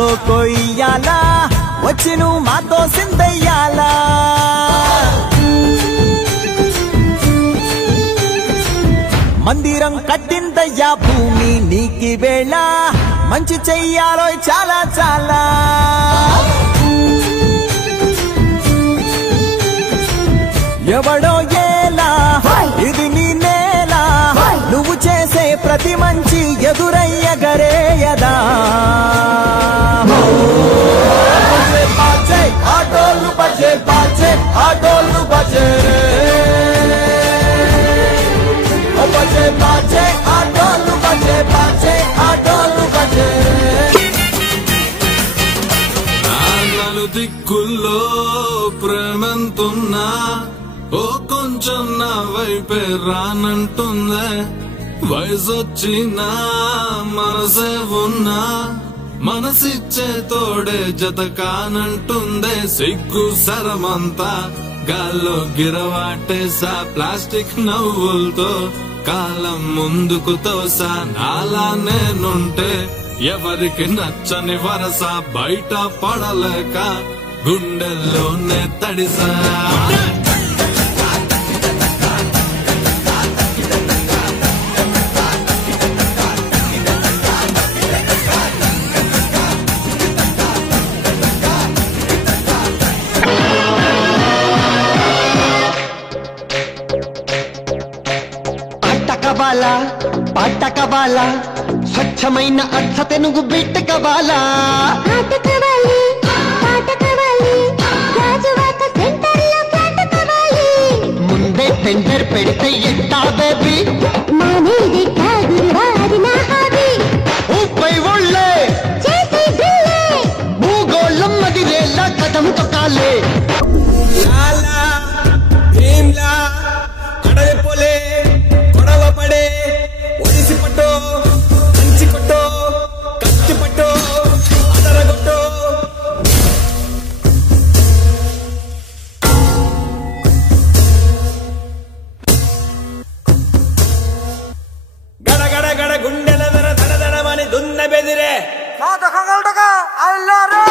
నాతో కొయ్యాలా వచ్చి నువ్వు మాతో సిందయ్యాలా మందిరం కట్టిందయ్యా భూమి నీకి వేళ మంచి చెయ్యాలో చాలా చాలా ఎవడో ఏలా ఇది నీ నేల నువ్వు చేసే ప్రతి మంచి ఎదురయ్యగరేయదా ఆటోలు బజే బాజే ఆటోలు బజే బజే బాజే ఆటోలు బజే బాజే ఆటోలు బజే నాలుగు దిక్కుల్లో ప్రేమంతున్నా ఓ కొంచెం నా వైపే రానంటుందే వయసొచ్చినా మనసే ఉన్నా మనసిచ్చే తోడే జత కానంటుందే సిగ్గు సరమంతా గాల్లో గిరవాటేసా ప్లాస్టిక్ నవ్వులతో కాలం ముందుకు తోసా నాలా నేనుంటే ఎవరికి నచ్చని వరస బయట పడలేక గుండెల్లోనే తడిసా పాట కవాలా స్వచ్ఛమైన అర్థ తెనుగు బిట్ట కవాలా ముందే టెండర్ పెడితే ఎట్టా బేబీ ఊపై ఒళ్ళే భూగోళం మదిరేలా కథం తొక్కాలే గుండెల దర దడ దడమని దున్న బెదిరే I love